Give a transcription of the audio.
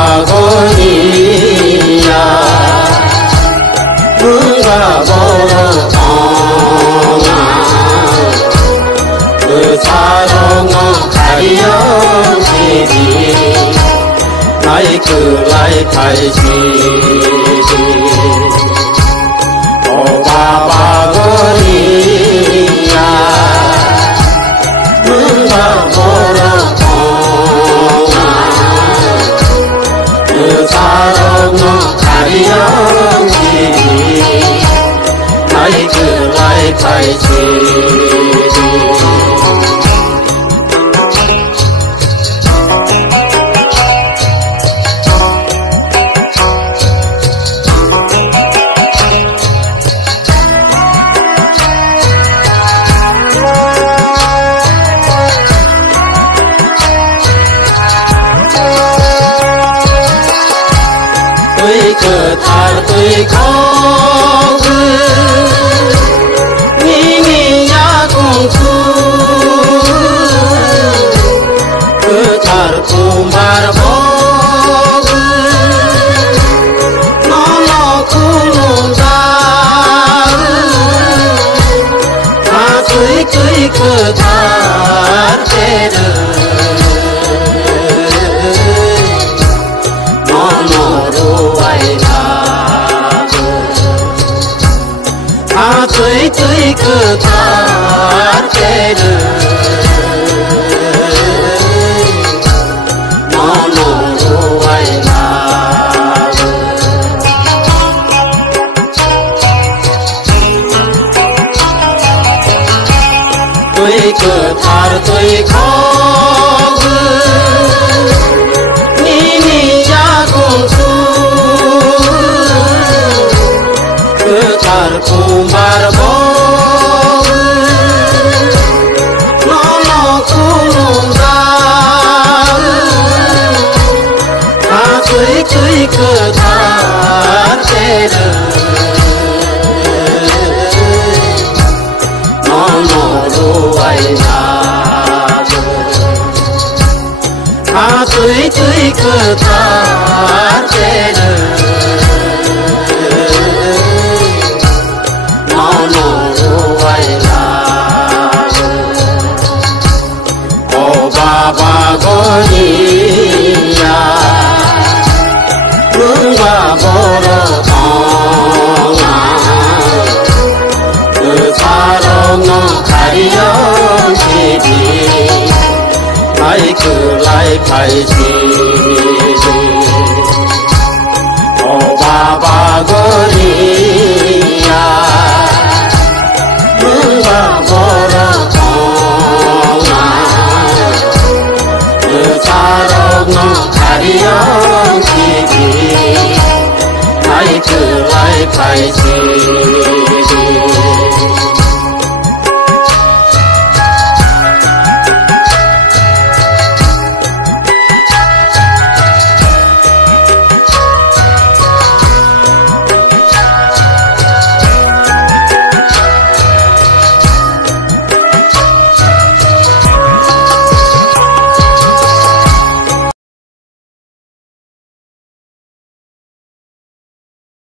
바바거니야 누가 보러 오나 그 사랑은 가리어지리 나이 그라이 팔지리 오 바바거니야 누가 보러 오나 그 사랑은 가리어지리 나이 그라이 팔지리 그 달 tuổi con 미미야 공주 그 달 kumbar bog nono kulunda asui kui 그 달 때를 tươi tươi cứ thả kê nó nụ ai là tươi cứ thả tươi khó nini ya cùng su cứ thả kumbar bog nono kulunda asui kui cứ thả teru nono ruai na asui kui cứ thả teru 바바거니야 누가 보러 오나 그 사랑은 가리어지리 나이 그라이 팔지리 오 바바거니야 누가 보러 사랑은 가리어지리 나이 그라이 팔지리